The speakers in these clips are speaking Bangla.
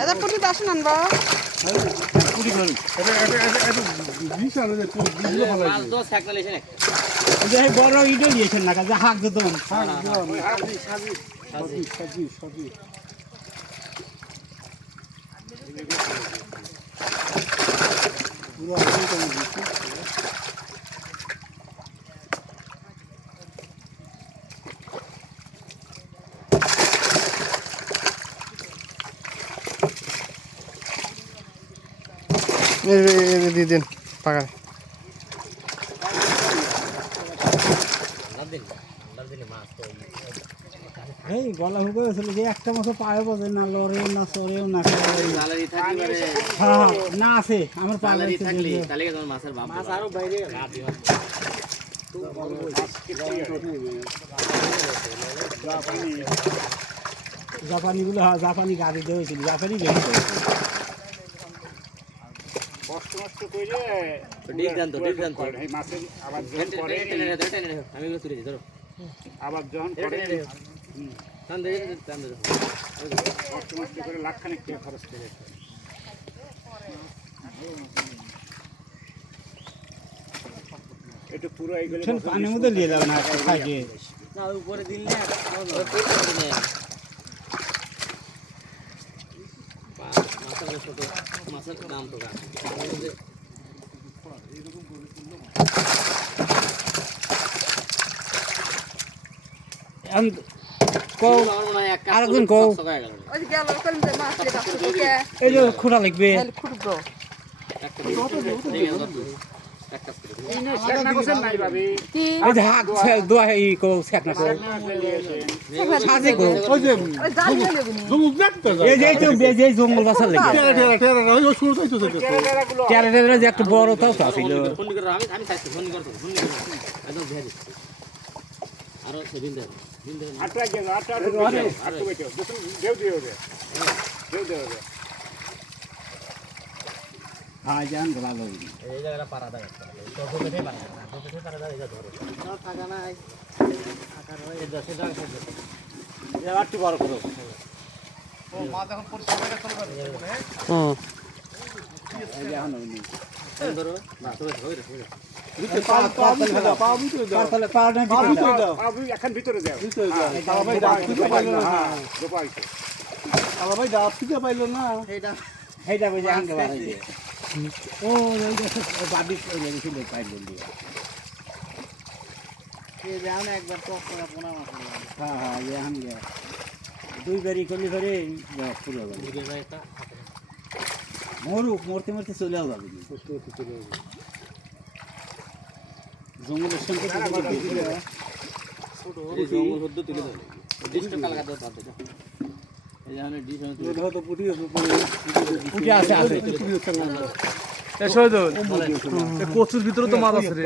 এটা পুটি বাসন আনবা মাছ ধোয়া থাক না লেছে না এই যে, এই বড় ইটও নিয়েছেন না কাজে হাঁক দিত এই এই- এই দিয়ে দিন পাকা এই গলা হুকে গেছিল যে একটা মতো পায়ে না লড়ে না সরেও না হ্যাঁ হ্যাঁ, না আছে আমার পা জালারি লাগছে থাকলে যে- তাহলে তোমার মাছের মাছ আরও বাইরে জাপানি গুলো হ্যাঁ জাপানি গাড়ি দিয়েছিল জাপানি গাড়ি ডিগ দেন তো ডিগ দেন তো। এই মাছের আবার যখন করে টেনে আমি এগুলো তুলে দিই ধরো। আবার যখন টেনে টান দে টান দে কষ্ট মষ্ট করে লাখ খানিক টাকা খরচ করে। একটু পুরো এইগুলো পানির মধ্যে নিয়ে যাবে না না উপরে দিন না। মাছের ছোট মাছের দাম তো আরেকজন ওকে এই যে খোঁড়া লাগবে খুঁড়বো। একটা বড় তাও তো আছিল ফোন করে আমি আমি চাইছি ফোন করতে ফোন করে একদম ভেজে দিচ্ছি আরও সেদিন দেন দিন দেন আটটা গেল আটটা আটটা আটটা বেটো দেও দিও দে দেও দিও দে হ্যাঁ জান গলা লই এই জায়গাটা পারা দেয় তো তো দেখে পারা দেয় তো দেখে পারা দেয় এটা ধরো না থাকা নাই থাকা রয় এই দশে দাগ আছে এবার বড় করো হুম ফোন ধরো না তো হই রে হই রে তাহলে পা না আবু এখন ভিতরে যাও গোপালকে এইটা বুঝে আনতে পারে ও ওই ছিল যাও না একবার তো পোনা পোনা মাছ হ্যাঁ হ্যাঁ যে আন গে দুই গাড়ি করলে করে পুরো যাবে মরুক মরতে মরতে যাবে জঙ্গলের সঙ্গে জঙ্গল হদ্দ তুলে দাও কচুর ভিতরে তো মাছ আছে রে।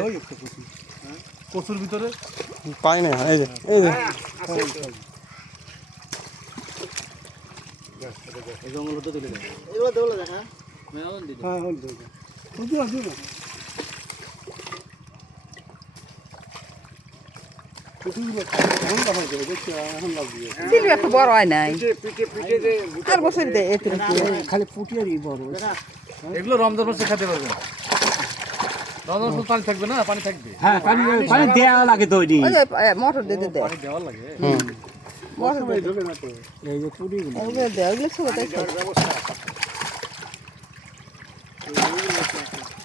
কচুর ভিতরে? পাই না এই যে এই যে। জঙ্গল হদ্দ তুলে দেখা। মেয়ন দিদি বড় হয় নাই। পিঠে পিঠে যে আর বছর খালি পুটিয়ারই বড় এগুলো রমজান মাসে খেতে পারবে। না রমজান মাসে পানি থাকবে না? পানি থাকবে। হ্যাঁ পানি পানি দেওয়া লাগে তো মোটর দিতে দে পানি দেওয়ার লাগে। মোটর দে। এই যে পুটিগুলো। ওগুলো দে ওগুলো ছোট দেখো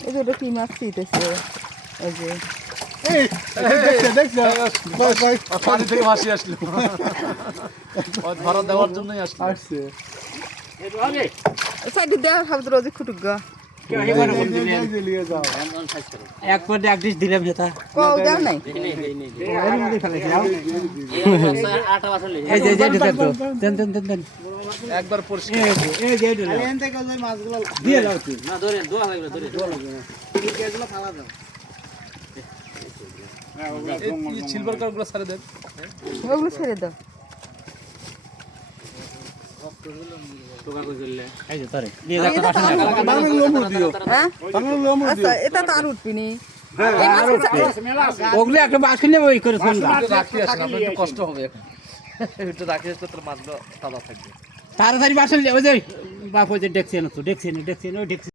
এই যে ওটা কি মাছ ছিটেছে ওই যে পানি থেকে ভাসি আসলো দেওয়ার জন্যই আসলো এক পর এক ডিশ দিলাম সেটা কও দেও নাই দেখি নেই দেই নেই এর মধ্যে ফেলেছি এই আটা বাসন লে এই যে যে দেন তো দেন দেন দেন দেন একবার পরিষ্কার এই যে, এই যে এটা নাও। এখান থেকে ওই মাছগুলো দিয়ে দাও না ধরে দোয়া লাগবে ধরে দোয়া লাগবে না এই দাও হ্যাঁ, ওগুলো জঙ্গল, জঙ্গল। সিলভার কাপগুলো ছাড়ে দেন। ওগুলো ছেড়ে দাও। হ্যাঁ? আচ্ছা এটা তো আর উঠবি নি ওগুলো একটা বাস কিনে ওই করে কষ্ট হবে এখন। একটু রাখি তোর মাছগুলো তাজা থাকবে। তাড়াতাড়ি বাসন ওই যে বাপ ওই যে ডেকছে না তো ডেকছে না ডেকছে না ওই ডেকছে